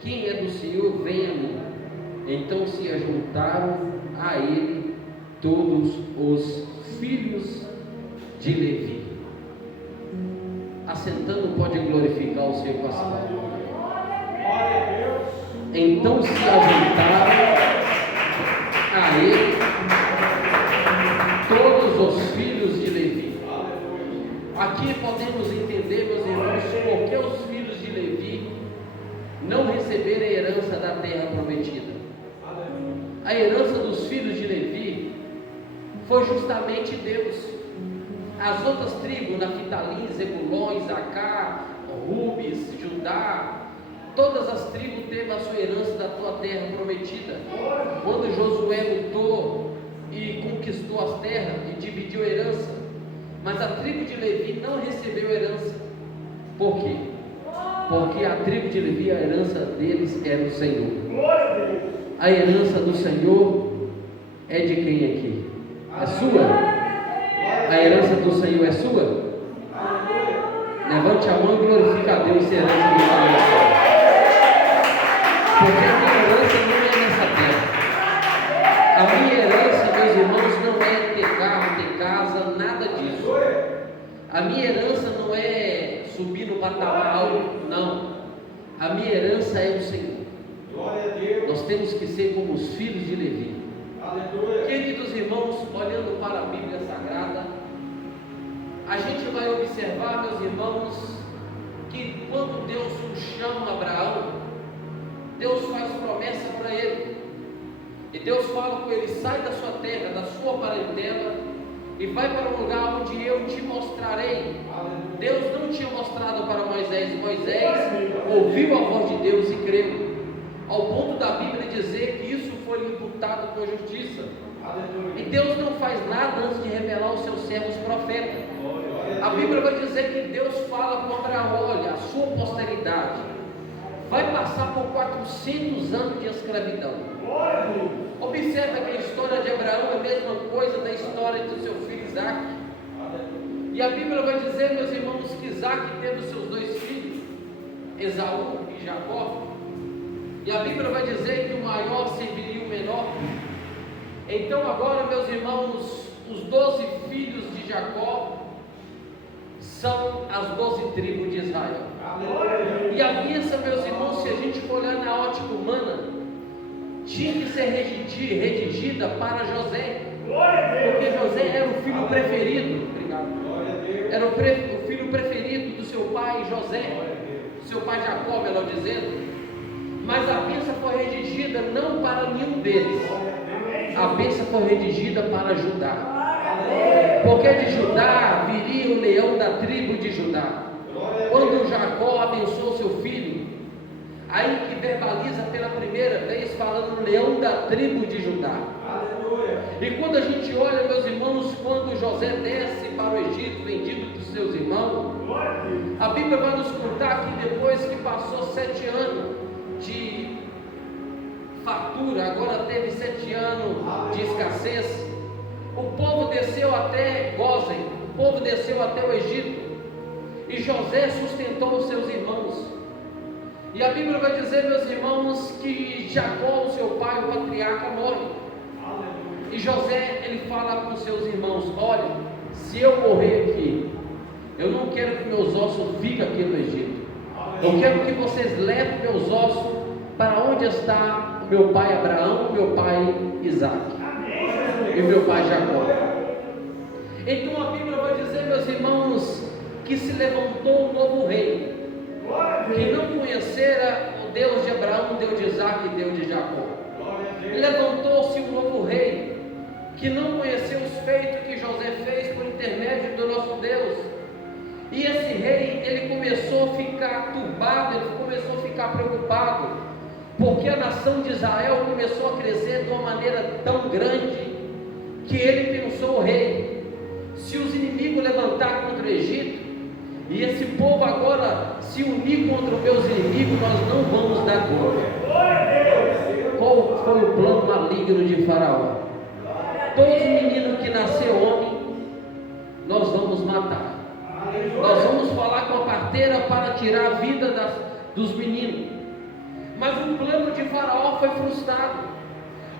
quem é do Senhor, vem a mim. Então se ajuntaram a ele todos os filhos de Levi. Assentando, pode glorificar o Senhor pastor. Então se ajuntaram a ele todos os filhos de Levi. Aqui podemos entender, meus irmãos, por que os filhos de Levi não receberam a herança da terra prometida. A herança dos filhos de Levi foi justamente Deus. As outras tribos, Naftali, Zebulon, Isacar, Rubens, Judá, todas as tribos teve a sua herança da tua terra prometida. Quando Josué lutou e conquistou as terras e dividiu a herança, mas a tribo de Levi não recebeu a herança. Por quê? Porque a tribo de Levi, a herança deles era o Senhor. A herança do Senhor é de quem aqui? É sua? A herança do Senhor é sua? Levante a mão e glorifique a Deus se a herança do Senhor é sua. Porque a minha herança não é nessa terra. A minha herança, meus irmãos, não é ter carro, ter casa, nada disso. A minha herança não é subir no patamar alto, não. A minha herança é o Senhor. Nós temos que ser como os filhos de Levi. Queridos irmãos, olhando para a Bíblia Sagrada, a gente vai observar, meus irmãos, que quando Deus chama Abraão, Deus faz promessa para ele, e Deus fala com ele: sai da sua terra, da sua parentela, e vai para um lugar onde eu te mostrarei. Deus não tinha mostrado para Moisés, e Moisés ouviu a voz de Deus e creu, ao ponto da Bíblia dizer que isso foi imputado com justiça. E Deus não faz nada antes de revelar os seus servos profetas. A Bíblia vai dizer que Deus fala com Abraão: olha, a sua posteridade vai passar por 400 anos de escravidão. Observa que a história de Abraão é a mesma coisa da história do seu filho Isaac. E a Bíblia vai dizer, meus irmãos, que Isaac teve os seus dois filhos, Esaú e Jacó. E a Bíblia vai dizer que o maior serviria o menor. Então agora, meus irmãos, os 12 filhos de Jacó são as 12 tribos de Israel. E a bênção, meus irmãos, se a gente for olhar na ótica humana, tinha que ser redigida para José, porque José era o filho preferido. Obrigado. Era o filho preferido do seu pai José, do seu pai Jacó, melhor dizendo. Mas a bênção foi redigida não para nenhum deles. A bênção foi redigida para Judá. Porque de Judá viria o leão da tribo de Judá. Quando Jacó abençoou seu filho, aí que verbaliza pela primeira vez falando no leão da tribo de Judá. E quando a gente olha, meus irmãos, quando José desce para o Egito, vendido dos seus irmãos, a Bíblia vai nos contar que depois que passou 7 anos de fartura, agora teve 7 anos de escassez, o povo desceu até Gósen, o povo desceu até o Egito, e José sustentou os seus irmãos. E a Bíblia vai dizer, meus irmãos, que Jacó, o seu pai, o patriarca, morre. E José, ele fala com seus irmãos: olha, se eu morrer aqui, eu não quero que meus ossos fiquem aqui no Egito. Eu quero que vocês levem meus ossos para onde está o meu pai Abraão, o meu pai Isaac e o meu pai Jacó. Então a Bíblia vai dizer, meus irmãos, que se levantou um novo rei, que não conhecera o Deus de Abraão, o Deus de Isaac e Deus de Jacó. Levantou-se um novo rei, que não conheceu os feitos que José fez por intermédio do nosso Deus. E esse rei, ele começou a ficar turbado, ele começou a ficar preocupado, porque a nação de Israel começou a crescer de uma maneira tão grande, que ele pensou: o rei, se os inimigos levantar contra o Egito, e esse povo agora se unir contra os meus inimigos, nós não vamos dar conta. Qual foi o plano maligno de Faraó? Todos os meninos que nascer homem, nós vamos matar. Nós vamos falar com a parteira para tirar a vida dos meninos. Mas o plano de Faraó foi frustrado.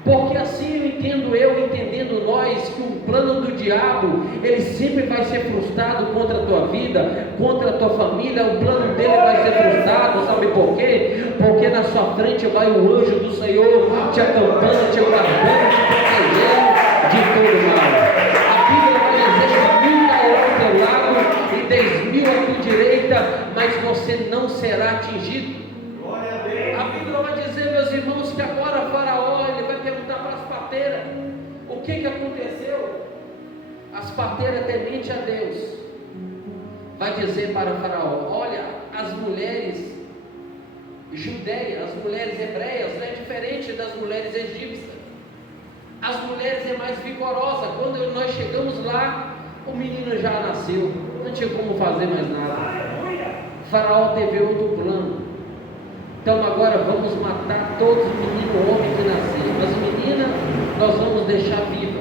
Porque assim entendendo nós, que o plano do diabo, ele sempre vai ser frustrado contra a tua vida, contra a tua família. O plano dele vai ser frustrado, sabe por quê? Porque na sua frente vai o anjo do Senhor, te acampando, te guardando, te protegendo de todo mal. A Bíblia vai dizer que 1000 cairão ao teu lado e 10.000 à tua direita, mas você não será atingido. A Bíblia vai dizer, meus irmãos, que agora Faraó, ele vai perguntar para as parteiras, o que aconteceu? As parteiras temente a Deus, vai dizer para Faraó, olha, as mulheres judeias, as mulheres hebreias, não é diferente das mulheres egípcias. As mulheres é mais vigorosa. Quando nós chegamos lá, o menino já nasceu, não tinha como fazer mais nada. Faraó teve outro plano. Então agora vamos matar todos os meninos homens que nasceram. As meninas nós vamos deixar viva,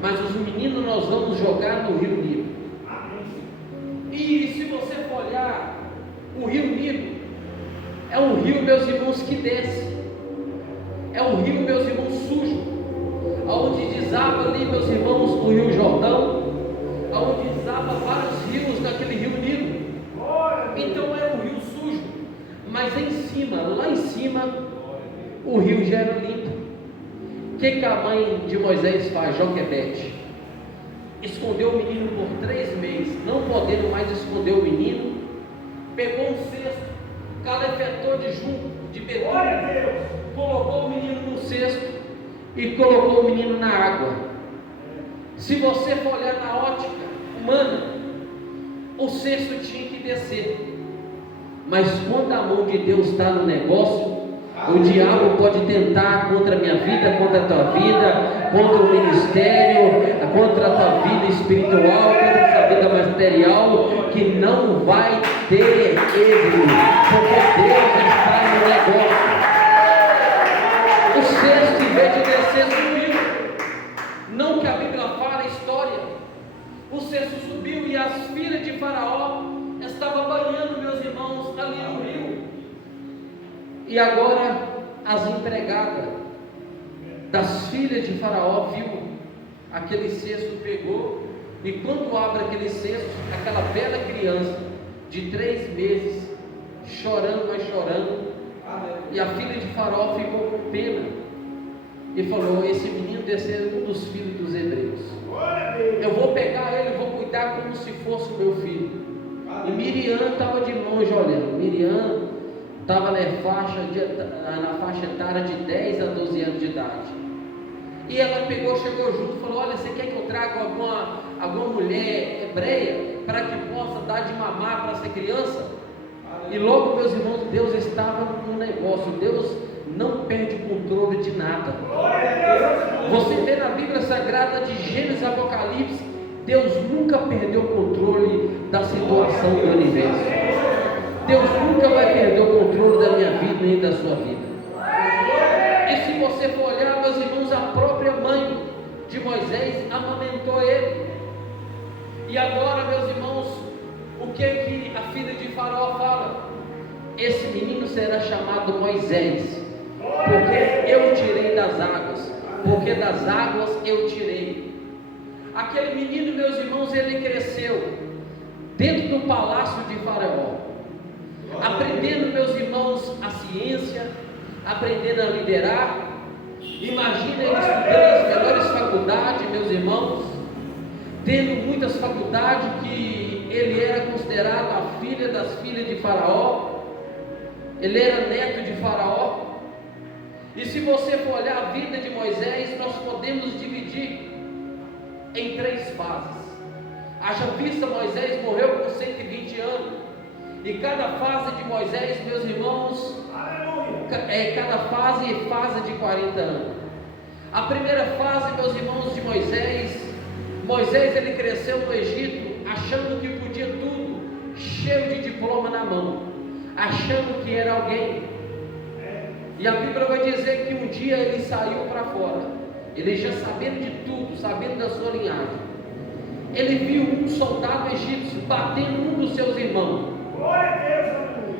mas os meninos nós vamos jogar no rio Nilo. E se você for olhar, o rio Nilo é um rio, meus irmãos, que desce. É um rio, meus irmãos, sujo, aonde desaba ali, meus irmãos, no Rio Jordão, aonde desaba vários rios naquele rio Nilo. Então era um rio sujo, mas em cima, lá em cima, o rio já era limpo. O que a mãe de Moisés faz? Joquebede escondeu o menino por 3 meses, não podendo mais esconder o menino, pegou um cesto, calefetou de junco, de betume, colocou o menino no cesto e colocou o menino na água. Se você for olhar na ótica humana, o cesto tinha que descer, mas quando a mão de Deus está no negócio, o diabo pode tentar contra a minha vida, contra a tua vida, contra o ministério, contra a tua vida espiritual, contra a tua vida material, que não vai ter êxito, porque Deus está no negócio. O cesto, em vez de descer, subiu. Não que a Bíblia fala a história. O cesto subiu e as filhas de Faraó estavam banhando, meus irmãos, ali no rio. E agora as empregadas das filhas de Faraó viu aquele cesto, pegou, e quando abre aquele cesto, aquela bela criança de 3 meses, chorando, mas chorando, e a filha de Faraó ficou com pena e falou: esse menino deve ser um dos filhos dos hebreus, eu vou pegar ele, vou cuidar como se fosse o meu filho. E Miriam estava de longe olhando. Miriam estava na faixa etária de 10 a 12 anos de idade. E ela chegou junto e falou: olha, você quer que eu traga alguma mulher hebreia para que possa dar de mamar para essa criança? E logo, meus irmãos, Deus estava no negócio. Deus não perde o controle de nada. Você vê na Bíblia Sagrada de Gênesis a Apocalipse, Deus nunca perdeu o controle da situação do universo. Deus nunca vai perder o controle da minha vida nem da sua vida. E se você for olhar, meus irmãos, a própria mãe de Moisés amamentou ele. E agora, meus irmãos, o que a filha de Faraó fala? Esse menino será chamado Moisés, porque eu tirei das águas, porque das águas eu tirei. Aquele menino, meus irmãos, ele cresceu dentro do palácio de Faraó, aprendendo, meus irmãos, a ciência, aprendendo a liderar. Imagina ele estudando as melhores faculdades, meus irmãos, tendo muitas faculdades, que ele era considerado a filha das filhas de Faraó, ele era neto de Faraó. E se você for olhar a vida de Moisés, nós podemos dividir em 3 fases. Haja vista, Moisés morreu com 120 anos, e cada fase de Moisés, meus irmãos, cada fase é fase de 40 anos. A primeira fase, meus irmãos, de Moisés ele cresceu no Egito, achando que podia tudo, cheio de diploma na mão, achando que era alguém. E a Bíblia vai dizer que um dia ele saiu para fora, ele já sabendo de tudo, sabendo da sua linhagem. Ele viu um soldado egípcio batendo um dos seus irmãos.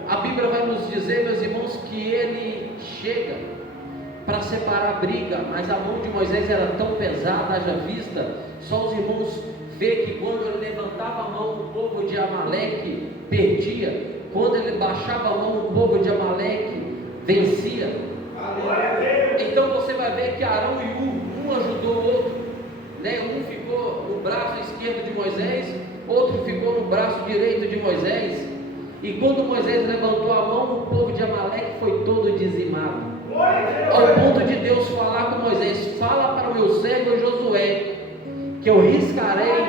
A Bíblia vai nos dizer, meus irmãos, que ele chega para separar a briga, mas a mão de Moisés era tão pesada, haja vista, só os irmãos vê que quando ele levantava a mão, o povo de Amaleque perdia, quando ele baixava a mão, o povo de Amaleque vencia. Então você vai ver que Arão e um ajudou o outro, né? Um ficou no braço esquerdo de Moisés, outro ficou no braço direito de Moisés, e quando Moisés levantou a mão, o povo de Amaleque foi todo dizimado, ao ponto de Deus falar com Moisés: fala para o meu servo Josué, que eu riscarei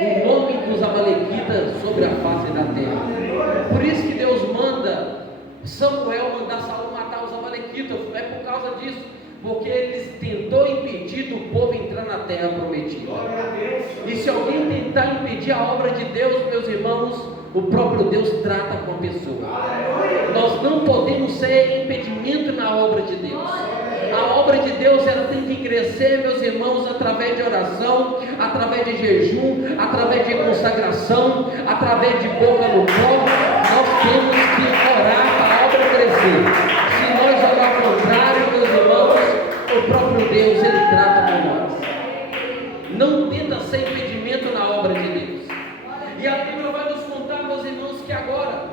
o nome dos amalequitas sobre a face da terra. Por isso que Deus manda Samuel mandar Saul matar os amalequitas, é por causa disso, porque eles tentou impedir do povo entrar na terra prometida. E se alguém tentar impedir a obra de Deus, meus irmãos, o próprio Deus trata com a pessoa. Nós não podemos ser impedimento na obra de Deus. A obra de Deus, ela tem que crescer, meus irmãos, através de oração, através de jejum, através de consagração, através de boca no copo. Nós temos que orar para a obra crescer. Se nós orar ao contrário, meus irmãos, o próprio Deus, ele trata com nós. Não tenta ser impedimento na obra de Deus. E a Bíblia vai nos contar, meus irmãos, que agora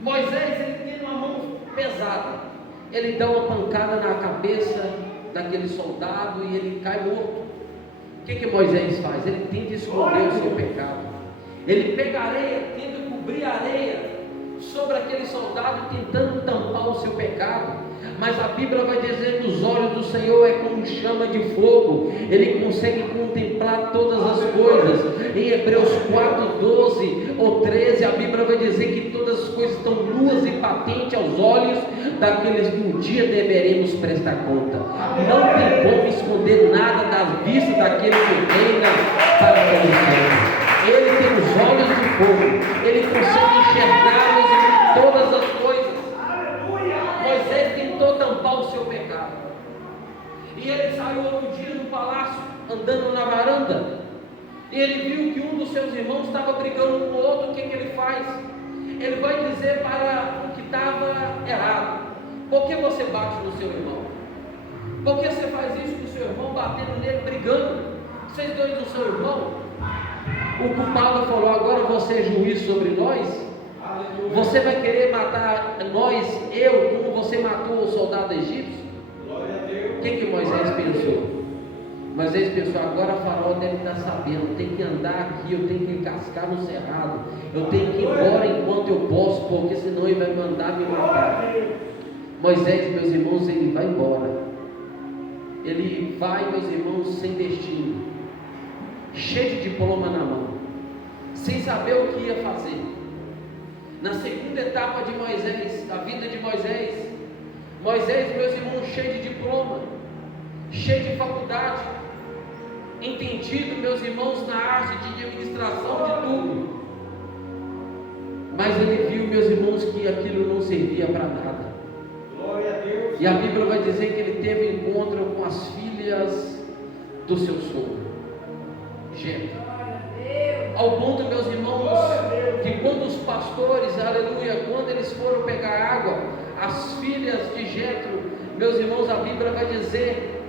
Moisés, ele tem uma mão pesada, ele dá uma pancada na cabeça daquele soldado e ele cai morto. O que Moisés faz? Ele tenta esconder o seu pecado, ele pega areia, tenta cobrir a areia sobre aquele soldado, tentando tampar o seu pecado. Mas a Bíblia vai dizer que os olhos do Senhor é como chama de fogo, ele consegue contemplar todas as coisas. Em Hebreus 4, 12 ou 13, a Bíblia vai dizer que todas as coisas estão nuas e patentes aos olhos daqueles que um dia deveremos prestar conta. Não tem como esconder nada da vista daquele que reina para todo sempre. Ele tem os olhos de fogo, ele consegue enxergar todas as coisas. Moisés tentou tampar o seu pecado, e ele saiu outro dia no palácio, andando na varanda, e ele viu que um dos seus irmãos estava brigando com o outro. O que ele faz? Ele vai dizer para o que estava errado: por que você bate no seu irmão? Por que você faz isso com o seu irmão, batendo nele, brigando? Vocês dois não são irmãos? O culpado falou: agora você é juiz sobre nós? Você vai querer matar nós, como você matou o soldado egípcio? O que Moisés pensou? Moisés pensou: agora o faraó deve estar sabendo, tem que andar aqui, eu tenho que cascar no cerrado, eu tenho que ir embora enquanto eu posso, porque senão ele vai mandar me matar. Moisés, meus irmãos, ele vai embora. Ele vai, meus irmãos, sem destino, cheio de diploma na mão, sem saber o que ia fazer. Na segunda etapa de Moisés, da vida de Moisés, meus irmãos, cheio de diploma, cheio de faculdade, entendido, meus irmãos, na arte de administração de tudo, mas ele viu, meus irmãos, que aquilo não servia para nada. E a Bíblia vai dizer que ele teve encontro com as filhas do seu sogro, Jetro. Ao ponto, meus irmãos, que quando os pastores, aleluia, quando eles foram pegar água, as filhas de Jetro, meus irmãos, a Bíblia vai dizer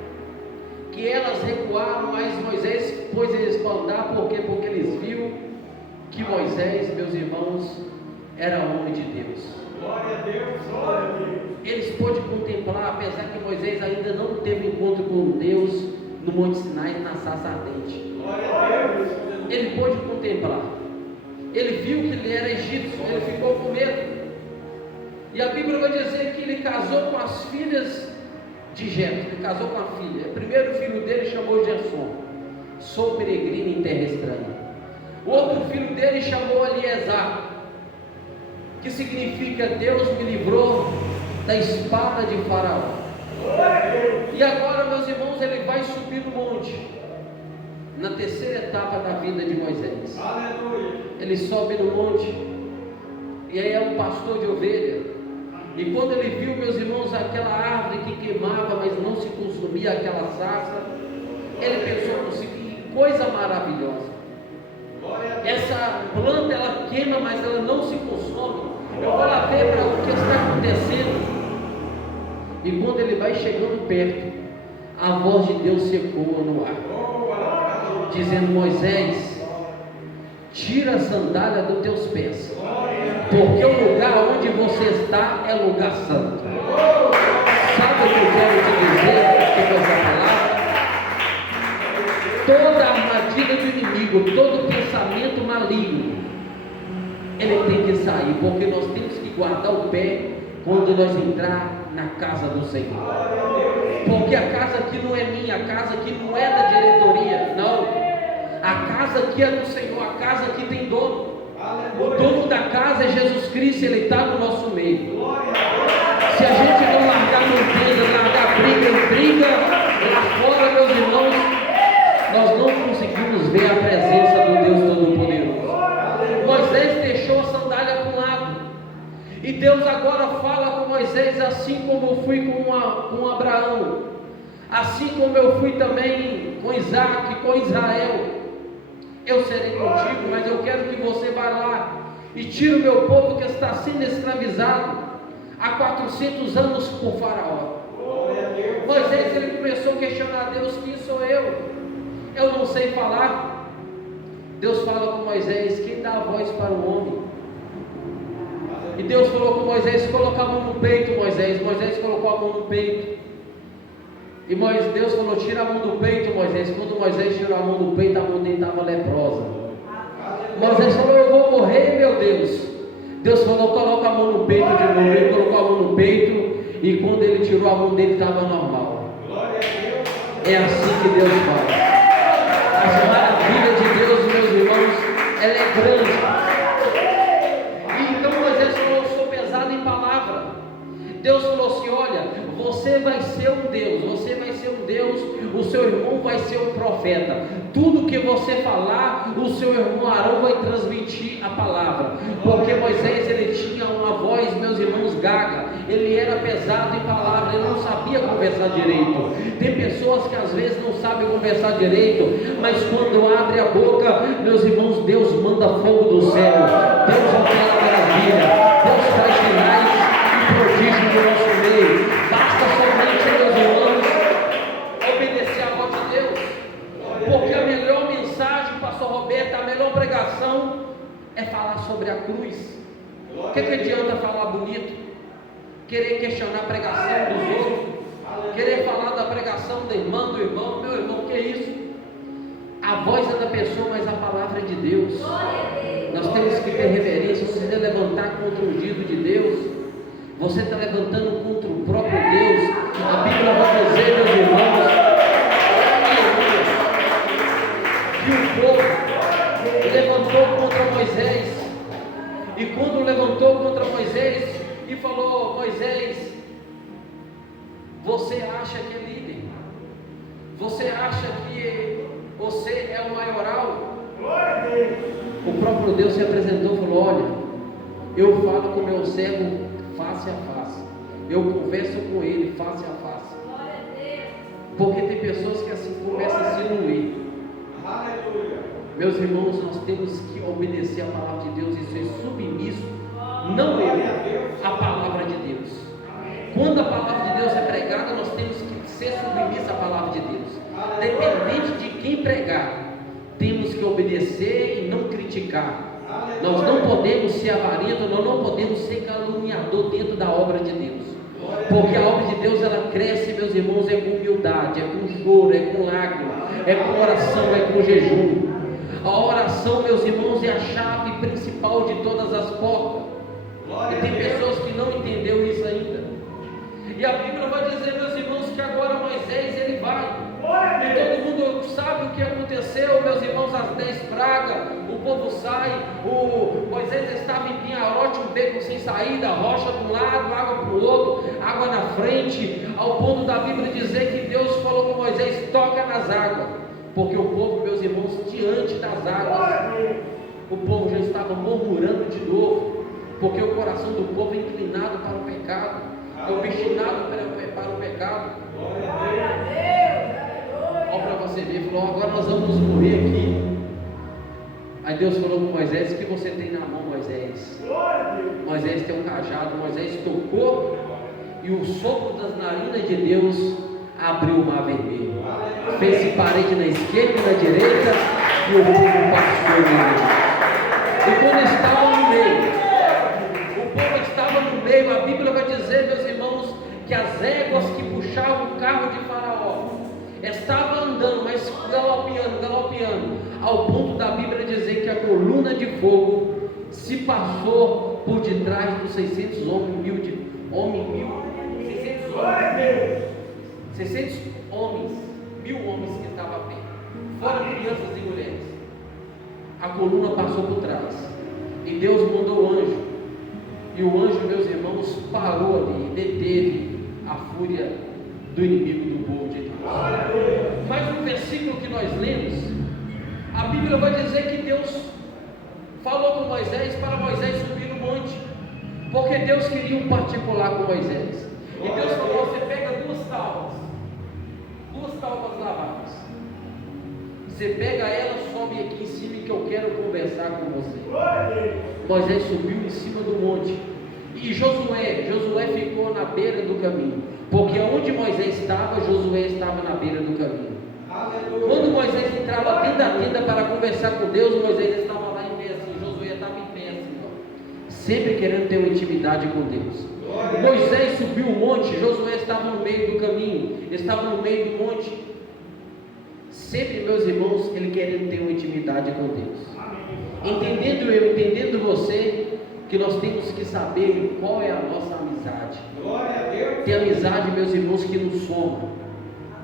que elas recuaram, mas Moisés pôs eles para andar. Por quê? Porque eles viram que Moisés, meus irmãos, era homem de Deus. Glória a Deus, glória a Deus. Eles pôde contemplar, apesar que Moisés ainda não teve encontro com Deus no Monte Sinai, na sarça ardente. Glória a Deus. Ele pôde contemplar. Ele viu que ele era egípcio, ele ficou com medo. E a Bíblia vai dizer que ele casou com as filhas de Jetro. Ele casou com a filha. O primeiro filho dele chamou Gerson. Sou peregrino em terra estranha. O outro filho dele chamou Eliezer, que significa Deus me livrou da espada de Faraó. E agora, meus irmãos, ele vai subir no monte, na terceira etapa da vida de Moisés. Aleluia. Ele sobe no monte, e aí é um pastor de ovelha. E quando ele viu, meus irmãos, aquela árvore que queimava, mas não se consumia aquela sarça, ele pensou consigo: que coisa maravilhosa. Essa planta, ela queima, mas ela não se consome. Eu vou lá ver para o que está acontecendo. E quando ele vai chegando perto, a voz de Deus se ecoa no ar, dizendo: Moisés, tira a sandália dos teus pés, porque o lugar onde você está é lugar santo. Sabe o que eu quero te dizer com essa palavra? Toda armadilha do inimigo, todo pensamento maligno, ele tem que sair, porque nós temos que guardar o pé quando nós entrar na casa do Senhor. Porque a casa aqui não é minha, a casa aqui não é da diretoria, não. A casa aqui é do Senhor, a casa aqui tem dono. O dono da casa é Jesus Cristo, Ele está no nosso meio. Se a gente não largar manteiga, largar briga, intriga, lá fora, meus irmãos, nós não conseguimos ver a presença do Deus Todo-Poderoso. Moisés deixou a sandália para um lado, e Deus agora fala com Moisés: assim como eu fui com Abraão, assim como eu fui também com Isaac, com Israel, eu serei contigo, mas eu quero que você vá lá e tire o meu povo que está sendo escravizado há 400 anos por Faraó. Moisés, ele começou a questionar Deus: quem sou eu? Eu não sei falar. Deus fala com Moisés: quem dá a voz para o homem? E Deus falou com Moisés: coloca a mão no peito, Moisés. Moisés colocou a mão no peito. E Deus falou: tira a mão do peito, Moisés. Quando Moisés tirou a mão do peito, a mão dele estava leprosa. Moisés falou: eu vou morrer, meu Deus. Deus falou: coloca a mão no peito de novo. Ele colocou a mão no peito, e quando ele tirou a mão dele, estava normal. É assim que Deus fala. As maravilhas de Deus, meus irmãos, ela é grande. E então Moisés falou: eu sou pesado em palavra. Deus falou assim: olha, você vai ser um Deus, você vai ser um Deus, o seu irmão vai ser um profeta. Tudo que você falar, o seu irmão Arão vai transmitir a palavra. Porque Moisés, ele tinha uma voz, meus irmãos, gaga. Ele era pesado em palavra, ele não sabia conversar direito. Tem pessoas que às vezes não sabem conversar direito, mas quando abre a boca, meus irmãos, Deus manda fogo do céu, Deus opera maravilha, Deus faz sinais e prodígios no nosso meio. Basta somente, meus irmãos, obedecer a voz de Deus. Porque a melhor mensagem, pastor Roberto, a melhor pregação é falar sobre a cruz. O que adianta falar bonito? Querer questionar a pregação dos outros, querer falar da pregação da irmã, do irmão. Meu irmão, que é isso? A voz é da pessoa, mas a palavra é de Deus. Nós temos que ter reverência. Se você levantar contra o ungido de Deus, você está levantando contra o próprio Deus. A Bíblia vai dizer, meus irmãos, que o povo levantou contra Moisés. E quando levantou contra Moisés e falou: Moisés, você acha que é líder? Você acha que você é o maioral? O próprio Deus se apresentou e falou: olha, eu falo com o meu servo face a face, eu converso com ele face a face. Porque tem pessoas que assim começam a se iludir. Meus irmãos, nós temos que obedecer a palavra de Deus e ser submisso, não eu, a palavra de Deus. Quando a palavra de Deus é pregada, nós temos que ser submissos à palavra de Deus. Dependente de quem pregar, temos que obedecer e não criticar. Nós não podemos ser avarentos, nós não podemos ser caluniador dentro da obra de Deus. Porque a obra de Deus, ela cresce, meus irmãos, é com humildade, é com choro, é com lágrima, é com oração, é com jejum. A oração, meus irmãos, é a chave principal de todas as portas. E tem pessoas que não entenderam isso ainda. E a Bíblia vai dizer, meus irmãos, que agora Moisés, ele vai. E todo mundo sabe o que aconteceu, meus irmãos, as 10 pragas, o povo sai, Moisés estava em Pinharote, um beco sem saída, rocha de um lado, água para o outro, água na frente, ao ponto da Bíblia dizer que Deus falou com Moisés: toca nas águas, porque o povo, meus irmãos, diante das águas, o povo já estava murmurando de novo, porque o coração do povo é inclinado para o pecado, é obstinado para o pecado. Olha para você ver, falou: agora nós vamos morrer aqui. Aí Aí Deus falou com Moisés: o que você tem na mão, Moisés? Moisés tem um cajado. Moisés tocou e o sopro das narinas de Deus abriu o mar vermelho, fez-se parede na esquerda e na direita, e o povo passou nele. E quando estava no meio, o povo estava no meio, a Bíblia vai dizer, meus irmãos, que as éguas que puxavam o carro de Faraó estavam andando, mas galopeando, ao ponto da Bíblia dizer que a coluna de fogo se passou por detrás dos 600 homens, 1.000 homens que estavam a pé, fora crianças e mulheres. A coluna passou por trás, e Deus mandou o anjo, e o anjo, meus irmãos, parou ali, deteve a fúria do inimigo do povo de Deus. Mas no versículo que nós lemos, a Bíblia vai dizer que Deus falou com Moisés para Moisés subir no monte, porque Deus queria um particular com Moisés. E Deus falou: você pega duas tábuas lavadas, você pega ela, sobe aqui em cima que eu quero conversar com você. Moisés subiu em cima do monte, e Josué ficou na beira do caminho, porque onde Moisés estava, Josué estava na beira do caminho. Quando Moisés entrava dentro da tenda para conversar com Deus, Moisés estava lá em pé assim, Josué estava em pé assim, sempre querendo ter uma intimidade com Deus. Moisés subiu o monte, Josué estava no meio do caminho, estava no meio do monte, sempre, meus irmãos, ele querendo ter uma intimidade com Deus. Entendendo eu, entendendo você, que nós temos que saber qual é a nossa amizade. Tem amizade, meus irmãos, que nos soma,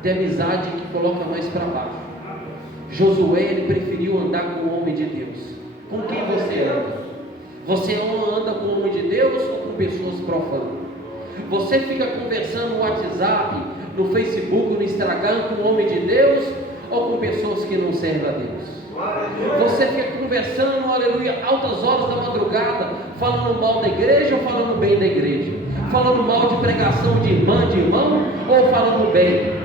tem amizade que coloca nós para baixo. Josué, ele preferiu andar com o homem de Deus. Com quem você anda? Você anda com o homem de Deus ou com pessoas profanas? Você fica conversando no WhatsApp, no Facebook, no Instagram com o homem de Deus ou com pessoas que não servem a Deus? Você fica conversando, aleluia, altas horas da madrugada, falando mal da igreja ou falando bem da igreja? Falando mal de pregação de irmã, de irmão, ou falando bem?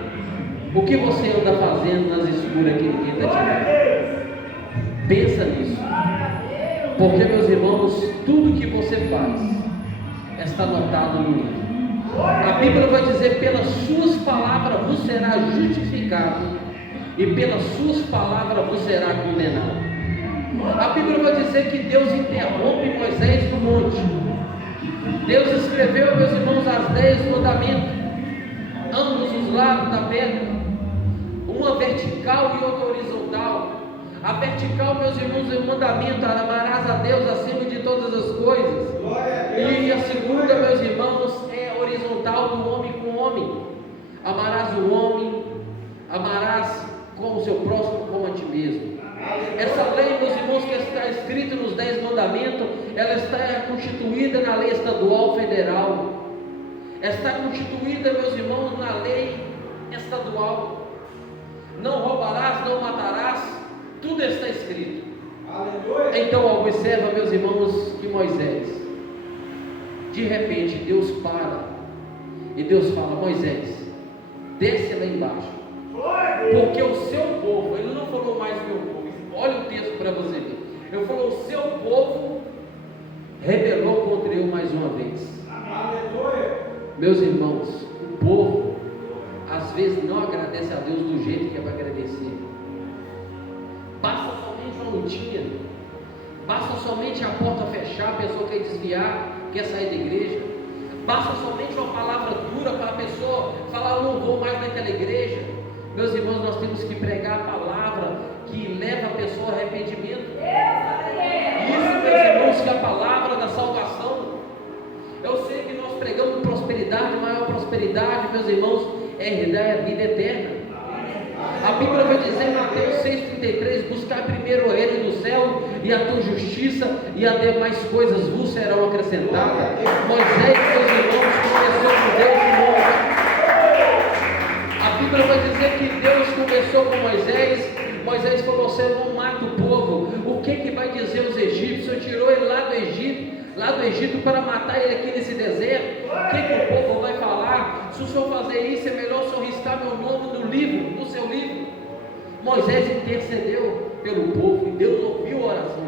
O que você anda fazendo nas escuras que ninguém está te vendo? Pensa nisso. Porque, meus irmãos, tudo que você faz está anotado no livro. A Bíblia vai dizer: pelas suas palavras você será justificado, e pelas suas palavras você será condenado. A Bíblia vai dizer que Deus interrompe Moisés no monte. Deus escreveu, meus irmãos, as 10 mandamentos, ambos os lados da pedra, uma vertical e outra horizontal. A vertical, meus irmãos, é o mandamento: amarás a Deus acima de todas as coisas. E a segunda, meus irmãos, é a horizontal, do homem com o homem. Amarás o homem, amarás como o seu próximo como a ti mesmo. Essa lei, meus irmãos, que está escrita nos 10 mandamentos, ela está constituída na lei estadual federal, está constituída, meus irmãos, na lei estadual. Não roubarás, não matarás, tudo está escrito. Então observa, meus irmãos, que Moisés, de repente Deus para e Deus fala: Moisés, desce lá embaixo, porque o seu povo, ele não falou mais meu povo, olha o texto para você ver, ele falou: o seu povo rebelou contra eu mais uma vez. Meus irmãos, o povo às vezes não agradece a Deus do jeito que é para agradecer. Basta somente uma lutinha, basta somente a porta fechar, a pessoa quer desviar, quer sair da igreja, basta somente uma palavra dura para a pessoa falar: eu não vou mais naquela igreja. Meus irmãos, nós temos que pregar a palavra que leva a pessoa ao arrependimento. Isso, meus irmãos, que é a palavra da salvação. Eu sei que nós pregamos prosperidade, maior prosperidade, meus irmãos, é a vida eterna. A Bíblia vai dizer em Mateus 6,33: buscar primeiro o reino do céu e a tua justiça, e as demais coisas vos serão acrescentadas. Moisés, meus irmãos, conversou com Deus de novo. A Bíblia vai dizer que Deus conversou com Moisés. Moisés falou: você não mata o povo. O que vai dizer os egípcios? Eu tirou ele lá do Egito para matar ele aqui nesse deserto. O que o povo vai falar? Se o senhor fazer isso, é melhor o senhor riscar meu nome do livro, do seu livro. Moisés intercedeu pelo povo e Deus ouviu a oração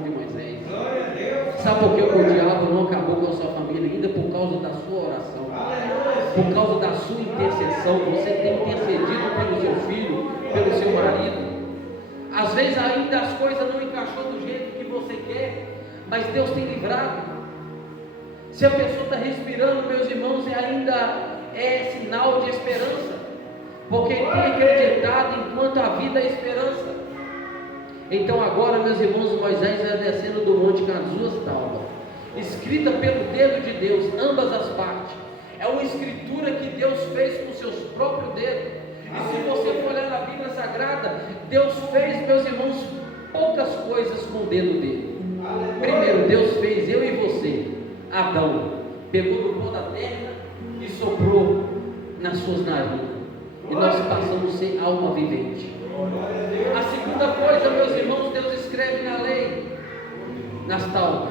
Sabe por que o diabo não acabou com a sua família ainda? Por causa da sua oração, por causa da sua intercessão. Você tem intercedido pelo seu filho, pelo seu marido. Às vezes ainda as coisas não encaixou do jeito que você quer, mas Deus tem livrado. Se a pessoa está respirando, meus irmãos, ainda é sinal de esperança, porque tem acreditado enquanto a vida é esperança. Então agora, meus irmãos, Moisés vai descendo do monte com as duas tábuas, escrita pelo dedo de Deus, ambas as partes. É uma escritura que Deus fez com seus próprios dedos. E se você for olhar na Bíblia Sagrada, Deus fez, meus irmãos, poucas coisas com o dedo dele. Primeiro, Deus fez eu e você. Adão pegou do pó da terra e soprou nas suas narinas, e nós passamos a ser alma vivente. A segunda coisa, meus irmãos, Deus escreve na lei, nas tábuas.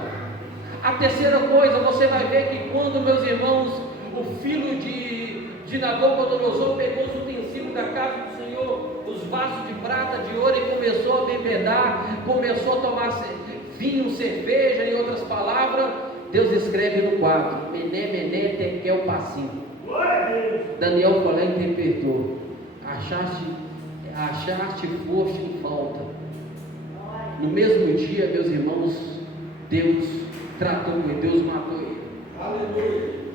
A terceira coisa, você vai ver que quando, meus irmãos, o filho de Nabucodonosor pegou os utensílios da casa do Senhor, os vasos de prata, de ouro, e começou a bebedar, começou a tomar vinho, cerveja, em outras palavras, Deus escreve no quadro: Mené, Mené, Tekel, Passim. Daniel foi lá e interpretou: achaste, foste em falta. No mesmo dia, meus irmãos, Deus tratou ele, Deus matou ele. Aleluia.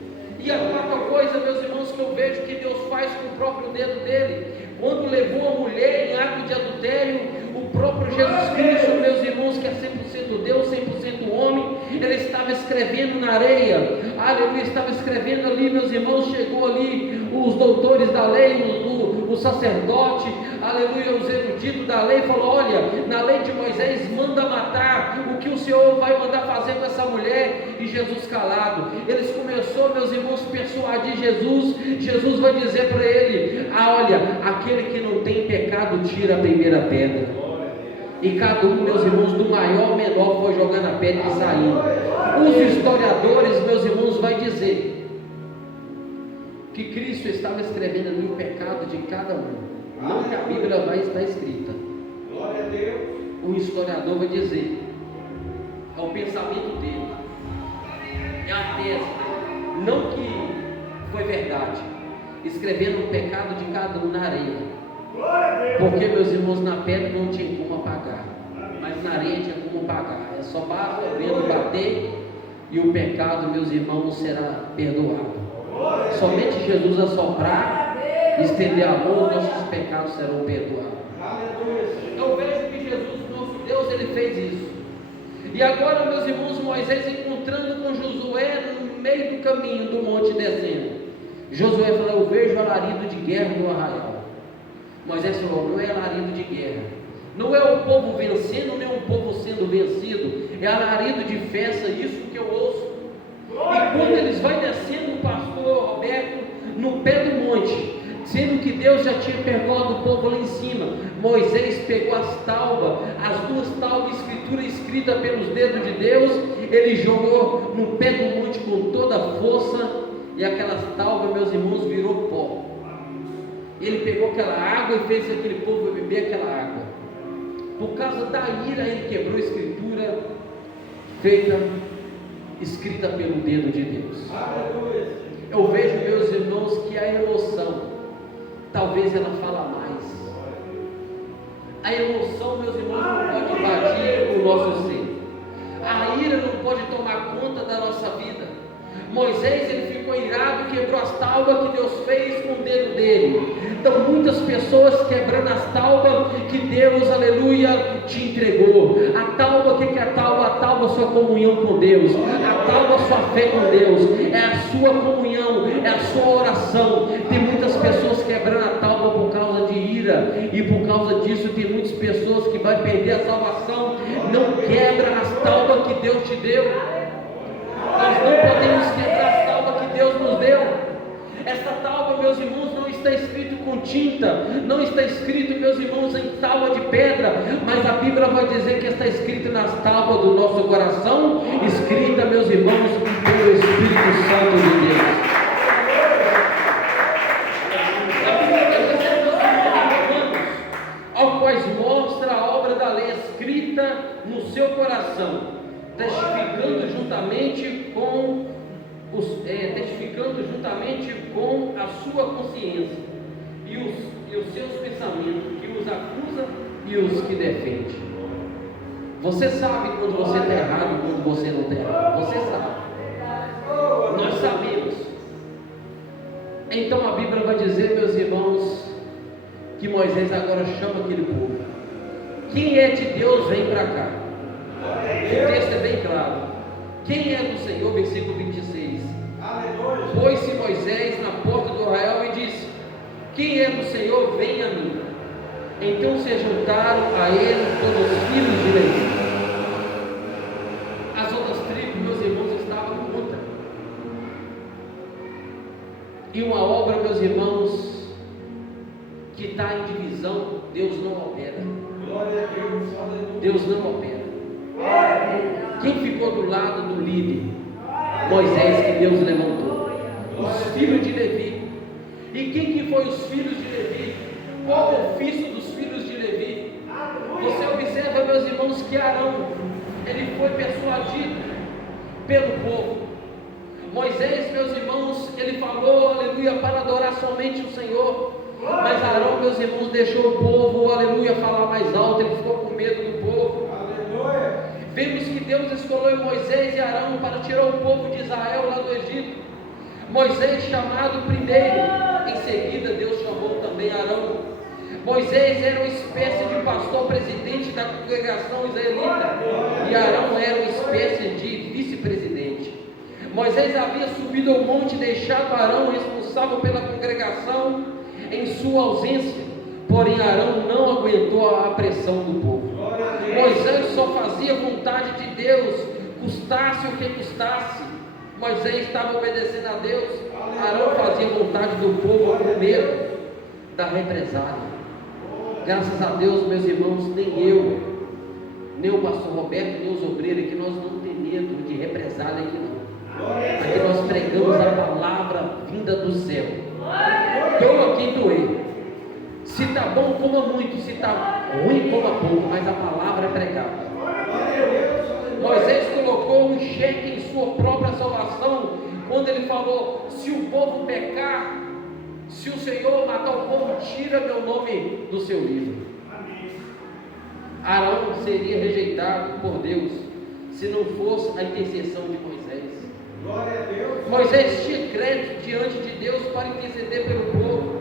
E a quarta coisa, meus irmãos, que eu vejo que Deus faz com o próprio dedo dele, quando levou a mulher em ato de adultério, o próprio Jesus Cristo, meus irmãos, que é 100% Deus, 100% homem, ele estava escrevendo na areia, aleluia, estava escrevendo ali, meus irmãos. Chegou ali os doutores da lei, o sacerdote, aleluia, os eruditos da lei, falou: olha, na lei de Moisés manda matar, o que o Senhor vai mandar fazer com essa mulher? E Jesus calado. Eles começaram, meus irmãos, a persuadir Jesus. Jesus vai dizer para ele: olha, aquele que não tem pecado tira a primeira pedra. E cada um, meus irmãos, do maior ao menor, foi jogando a pedra e saindo. Os historiadores, meus irmãos, vai dizer que Cristo estava escrevendo ali o pecado de cada um, não que a Bíblia vai estar escrita. Glória a Deus. O historiador vai dizer, é o pensamento dele, é a tese, não que foi verdade, escrevendo o pecado de cada um na areia. Porque, meus irmãos, na pedra não tinha como apagar, mas na areia tinha como apagar. É só basta o vento bater e o pecado, meus irmãos, será perdoado. Somente Jesus assoprar, estender a mão, nossos pecados serão perdoados. Eu vejo que Jesus, nosso Deus, ele fez isso. E agora, meus irmãos, Moisés encontrando com Josué no meio do caminho do monte descendo. Josué falou: eu vejo alarido de guerra no arraial. Moisés falou: não é alarido de guerra, não é o povo vencendo, nem o povo sendo vencido, é alarido de festa, isso que eu ouço. E quando eles vão descendo, o pastor Roberto, no pé do monte, sendo que Deus já tinha perdoado o povo lá em cima, Moisés pegou as tábuas, as duas tábuas, escritura escrita pelos dedos de Deus, ele jogou no pé do monte com toda a força, e aquelas tábuas, meus irmãos, virou pó. Ele pegou aquela água e fez aquele povo beber aquela água. Por causa da ira, ele quebrou a escritura escrita pelo dedo de Deus. Eu vejo, meus irmãos, que a emoção, talvez ela fala mais. A emoção, meus irmãos, não pode invadir o nosso ser. A ira não pode tomar conta da nossa vida. Moisés, ele ficou irado e quebrou as tábuas que Deus fez com o dedo dele. Então muitas pessoas quebrando as tábuas que Deus, aleluia, te entregou. A tábua, o que é a tábua? A tábua é a sua comunhão com Deus, a tábua é a sua fé com Deus, é a sua comunhão, é a sua oração. Tem muitas pessoas quebrando a tábua por causa de ira, e por causa disso tem muitas pessoas que vai perder a salvação. Não quebra as tábuas que Deus te deu. Nós não podemos quebrar as tábuas que Deus nos deu. Esta tábua, meus irmãos, não está escrito com tinta, não está escrito, meus irmãos, em tábua de pedra, mas a Bíblia vai dizer que está escrito nas tábuas do nosso coração, escrita, meus irmãos, pelo Espírito Santo de Deus. A Bíblia vai dizer, meus irmãos, ao quais mostra a obra da lei escrita no seu coração. testificando juntamente com a sua consciência e os seus pensamentos, que os acusa e os que defende. Você sabe quando você está errado e quando você não está errado. Você sabe. Nós sabemos. Então a Bíblia vai dizer, meus irmãos, que Moisés agora chama aquele povo. Quem é de Deus, vem para cá. O texto é bem claro. Quem é do Senhor, versículo 26. Pôs-se Moisés na porta do arraial e disse: quem é do Senhor, vem a mim. Então se juntaram a ele todos os filhos de Levi. As outras tribos, meus irmãos, estavam contra. E uma obra, meus irmãos, que está em divisão, Deus não opera. Deus não opera. Quem ficou do lado do líder? Moisés, que Deus levantou. Os filhos de Levi. E quem que foi os filhos de Levi? Qual o ofício dos filhos de Levi? Você observa, meus irmãos, que Arão, ele foi persuadido pelo povo. Moisés, meus irmãos, ele falou, aleluia, para adorar somente o Senhor. Mas Arão, meus irmãos, deixou o povo, aleluia, falar mais alto. Ele ficou com medo do povo. Aleluia. Vemos que Deus escolheu Moisés e Arão para tirar o povo de Israel lá do Egito. Moisés chamado primeiro, em seguida Deus chamou também Arão. Moisés era uma espécie de pastor presidente da congregação israelita e Arão era uma espécie de vice-presidente. Moisés havia subido ao monte e deixado Arão responsável pela congregação em sua ausência, porém Arão não aguentou a pressão do povo. Moisés só fazia vontade de Deus, custasse o que custasse. Moisés estava obedecendo a Deus. Arão fazia vontade do povo com medo da represália. Graças a Deus, meus irmãos, nem eu, nem o pastor Roberto, nem os obreiros aqui, nós não temos medo de represália aqui não. Aqui nós pregamos a palavra vinda do céu. Doa quem doer. Se está bom, coma muito. Se está ruim, coma pouco. Mas a palavra é pregada. Moisés colocou um cheque em sua própria salvação, quando ele falou: se o povo pecar, se o Senhor matar o povo, tira meu nome do seu livro. Arão seria rejeitado por Deus, se não fosse a intercessão de Moisés. Moisés tinha crédito diante de Deus para interceder pelo povo.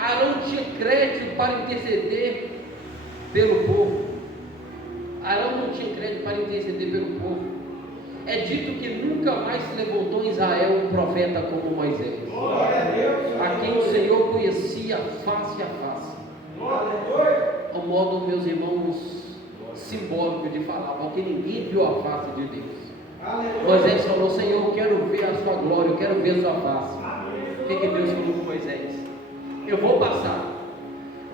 Arão tinha crédito para interceder pelo povo. Arão não tinha crédito para interceder pelo povo. É dito que nunca mais se levantou em Israel um profeta como Moisés, a quem o Senhor conhecia face a face. Um modo, meus irmãos, simbólico de falar, porque ninguém viu a face de Deus. Moisés falou: Senhor, eu quero ver a sua glória, eu quero ver a sua face. O que Deus falou com Moisés? Eu vou passar,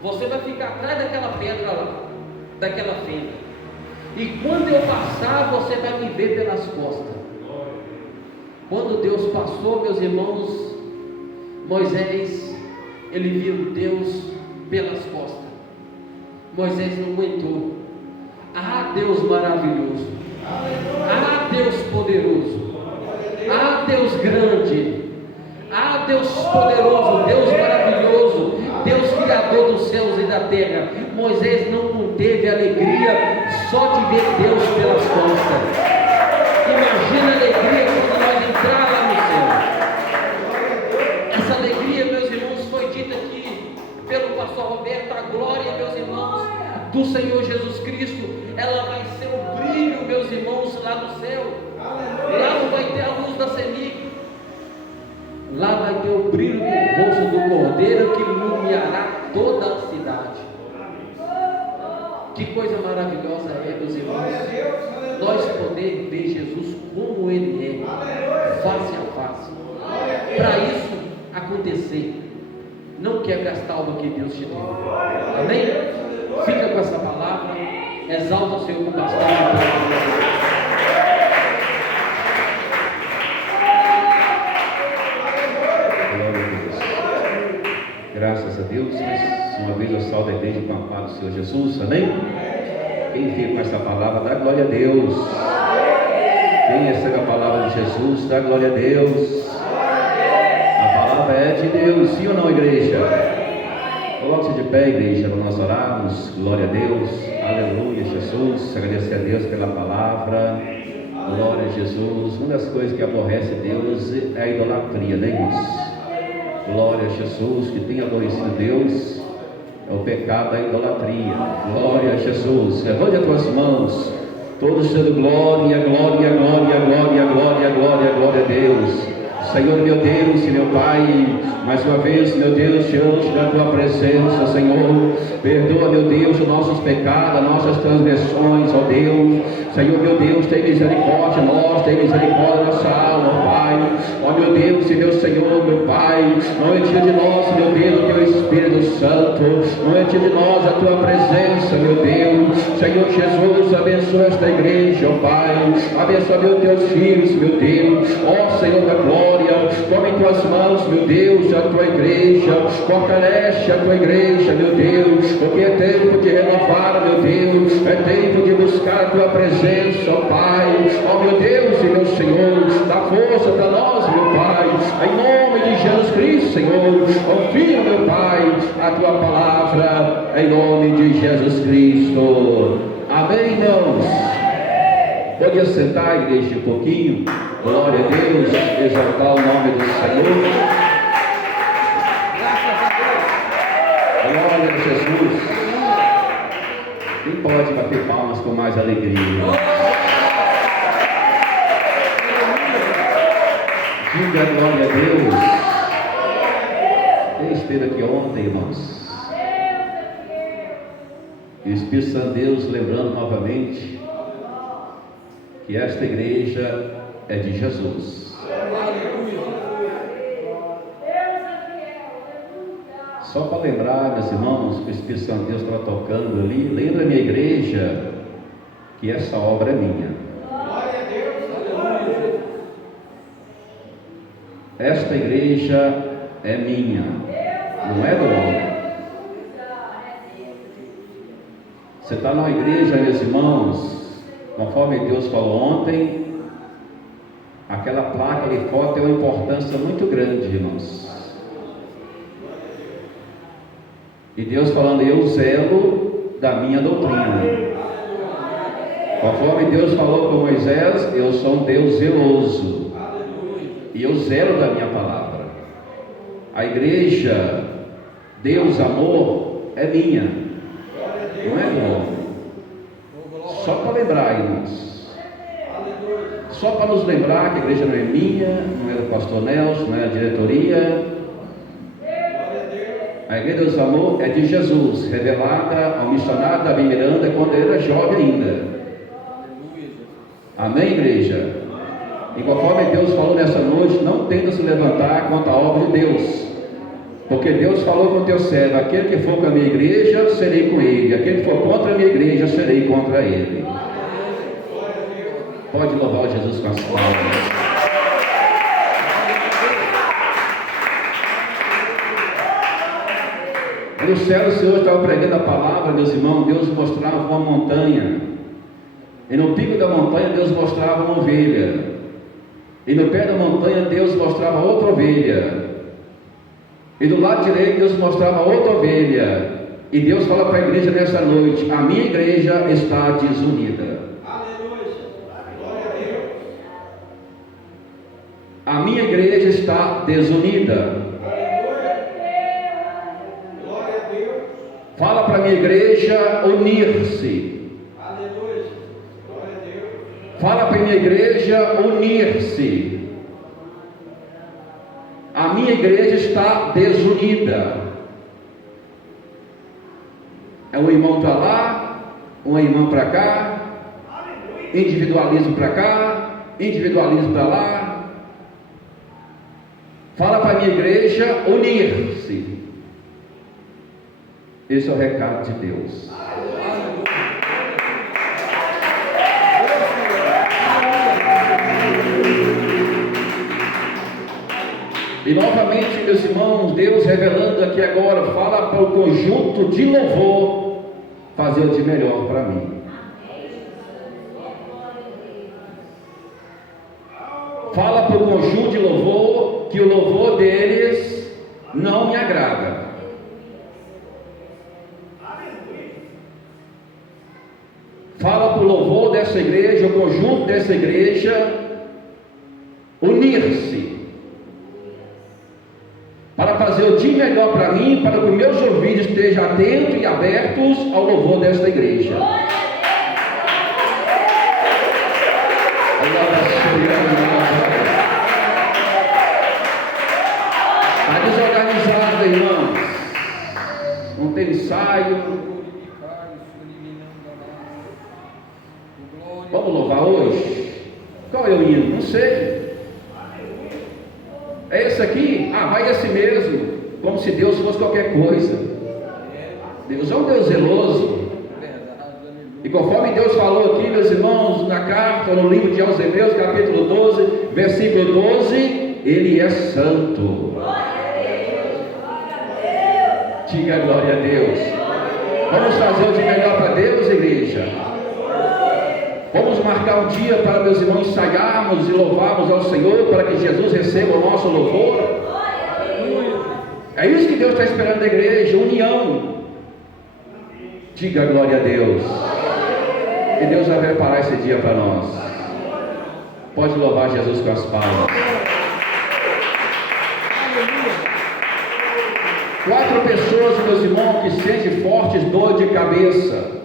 você vai ficar atrás daquela pedra lá, daquela fenda. E quando eu passar, você vai me ver pelas costas. Quando Deus passou, meus irmãos, Moisés, ele viu Deus pelas costas. Moisés não aguentou. Ah, Deus maravilhoso. Ah, Deus poderoso. Ah, Deus grande. Ah, Deus poderoso, Deus maravilhoso, Deus criador dos céus e da terra. Moisés não conteve alegria só de ver Deus pelas costas. Imagina a alegria quando nós entrar lá no céu. Essa alegria, meus irmãos, foi dita aqui pelo pastor Roberto. A glória, meus irmãos, do Senhor Jesus Cristo, ela vai ser o brilho, meus irmãos, lá no céu. Lá não vai ter a luz da CEMIG. Lá vai ter o brilho do rosto do Cordeiro, que iluminará toda a cidade. Que coisa maravilhosa é, meus irmãos, nós poder ver Jesus como Ele é, face a face. Para isso acontecer, não quer gastar algo que Deus te deu. Amém? Fica com essa palavra, exalta o Senhor com bastante. Graças a Deus, mais uma vez eu salvo a igreja com a paz do Senhor Jesus, amém? Quem veio com essa palavra, dá glória a Deus. Quem recebe a palavra de Jesus, dá glória a Deus. A palavra é de Deus, sim ou não, igreja? Coloque-se de pé, igreja, para nós orarmos. Glória a Deus, aleluia, Jesus. Agradecer a Deus pela palavra. Glória a Jesus. Uma das coisas que aborrece Deus é a idolatria, né, irmãos? Glória a Jesus. Que tem aborrecido Deus é o pecado da idolatria. Glória a Jesus. Levante as tuas mãos, todos dizendo glória, glória, glória, glória, glória, glória, glória a Deus. Senhor, meu Deus e meu Pai, mais uma vez, meu Deus, diante da Tua presença, Senhor, perdoa, meu Deus, os nossos pecados, as nossas transgressões, ó Deus. Senhor, meu Deus, tem misericórdia de nós, tem misericórdia da nossa alma, ó Pai. Ó meu Deus e meu Senhor, meu Pai, não retira de nós, meu Deus, o Teu Espírito Santo, não retira de nós a Tua presença, meu Deus. Senhor Jesus, abençoa esta igreja, ó Pai, abençoa, meus Teus filhos, meu Deus. Ó Senhor da glória, toma em Tuas mãos, meu Deus, a Tua igreja, fortalece a Tua igreja, meu Deus, porque é tempo de renovar, meu Deus, é tempo de buscar a Tua presença, ó Pai. Ó meu Deus e meu Senhor, dá força para nós, meu Pai, em nome de Jesus Cristo, Senhor. Confia, meu Pai, a Tua palavra, em nome de Jesus Cristo. Amém, irmãos? Pode assentar, igreja, um pouquinho. Glória a Deus, exaltar o nome do Senhor. Glória a Jesus. Quem pode bater palmas com mais alegria? Diga glória a Deus. Quem esteve aqui ontem, irmãos? E o Espírito Santo de Deus lembrando novamente que esta igreja é de Jesus. Só para lembrar, meus irmãos, que o Espírito Santo de Deus estava tocando ali, lembra a minha igreja que essa obra é minha. Esta igreja é minha, não é do homem. Você está numa igreja, meus irmãos, conforme Deus falou ontem, aquela placa ali fora tem uma importância muito grande, irmãos. E Deus falando, eu zelo da minha doutrina. Conforme Deus falou com Moisés, eu sou um Deus zeloso. E eu zelo da minha palavra. A igreja, Deus amor, é minha. Não é do homem. Só para lembrar, irmãos. Só para nos lembrar que a igreja não é minha, não é do pastor Nelson, não é da diretoria. A igreja Deus amor é de Jesus, revelada ao missionário Davi Miranda quando ele era jovem ainda. Amém, igreja? E conforme Deus falou nessa noite, não tenta se levantar contra a obra de Deus, porque Deus falou com o teu servo, aquele que for com a minha igreja, serei com ele, aquele que for contra a minha igreja, serei contra ele. Pode louvar o Jesus com as palmas. No céu o Senhor estava pregando a palavra, meus irmãos, Deus mostrava uma montanha, e no pico da montanha Deus mostrava uma ovelha, e no pé da montanha Deus mostrava outra ovelha, e do lado direito Deus mostrava outra ovelha. E Deus fala para a igreja nessa noite, a minha igreja está desunida. Aleluia. Glória a Deus. A minha igreja está desunida. Glória a Deus. Fala para a minha igreja unir-se. Aleluia. Glória a Deus. Fala para a minha igreja unir-se. A minha igreja está desunida. É um irmão para lá, uma irmã para cá, individualismo para cá, individualismo para lá. Fala para a minha igreja unir-se. Esse é o recado de Deus. E novamente, meus irmãos, Deus revelando aqui agora, fala para o conjunto de louvor fazer o de melhor para mim. fala para o conjunto de louvor que o louvor deles não me agrada. Fala para o louvor dessa igreja, o conjunto dessa igreja, unir-se para fazer o dia melhor para mim, para que os meus ouvidos estejam atentos e abertos ao louvor desta igreja. Está desorganizado, irmãos. Não tem ensaio. Vamos louvar hoje? Qual é o hino? Não sei. É esse aqui? Ah, vai esse mesmo. Como se Deus fosse qualquer coisa. Deus é um Deus zeloso. E conforme Deus falou aqui, meus irmãos, na carta, no livro de Hebreus, capítulo 12, versículo 12, Ele é santo. Diga glória a Deus. Vamos fazer o de melhor para Deus, igreja. Vamos marcar um dia para, meus irmãos, ensaiarmos e louvarmos ao Senhor, para que Jesus receba o nosso louvor. É isso que Deus está esperando da igreja, união. Diga glória a Deus. E Deus vai preparar esse dia para nós. Pode louvar Jesus com as palmas. 4 pessoas, meus irmãos, que sentem fortes dor de cabeça.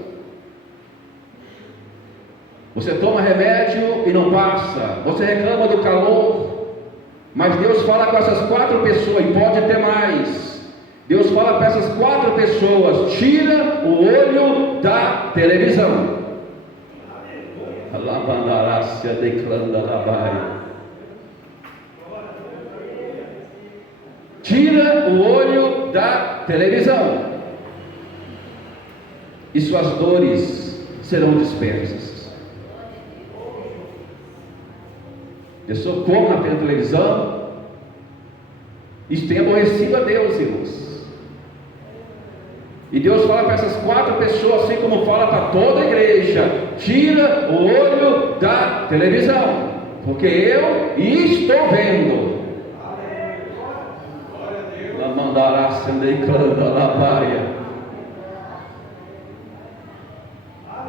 Você toma remédio e não passa. Você reclama do calor. Mas Deus fala com essas 4 pessoas, e pode ter mais. Deus fala para essas 4 pessoas: tira o olho da televisão. Tira o olho da televisão, e suas dores serão dispersas. Pessoa come na televisão, isso tem aborrecido a Deus, irmãos. E Deus fala para essas 4 pessoas, assim como fala para toda a igreja: tira o olho da televisão, porque eu estou vendo. Mandará acender a baia.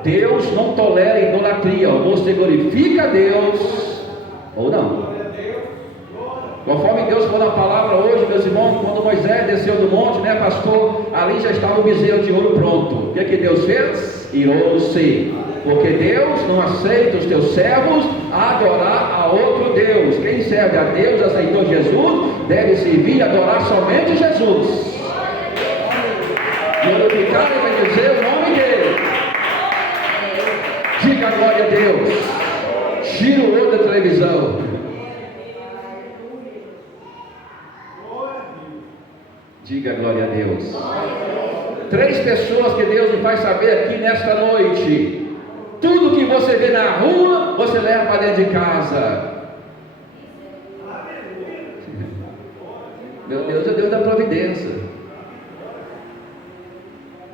Deus não tolera idolatria. Ou você glorifica a Deus ou não. Conforme Deus falou na palavra hoje, meus irmãos, quando Moisés desceu do monte, né, pastor, ali já estava o bezerro de ouro pronto. O que é que Deus fez? Irou-se. Porque Deus não aceita os teus servos adorar a outro Deus. Quem serve a Deus, aceitou Jesus, deve servir e adorar somente Jesus. Glorificar e bendizer o nome dele. Diga glória a Deus. Tira o olho da televisão. Diga glória a Deus. 3 pessoas que Deus nos faz saber aqui nesta noite. Tudo que você vê na rua, você leva para dentro de casa. Meu Deus é Deus da providência.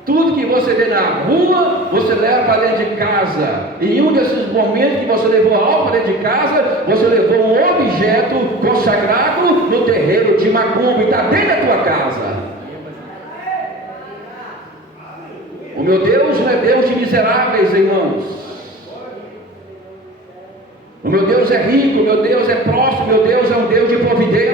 Tudo que você vê na rua, você leva para dentro de casa. E em um desses momentos que você levou algo para dentro de casa, você levou um objeto consagrado no terreiro de macumba e está dentro da tua casa. O meu Deus não é Deus de miseráveis, irmãos. O meu Deus é rico, o meu Deus é próspero, o meu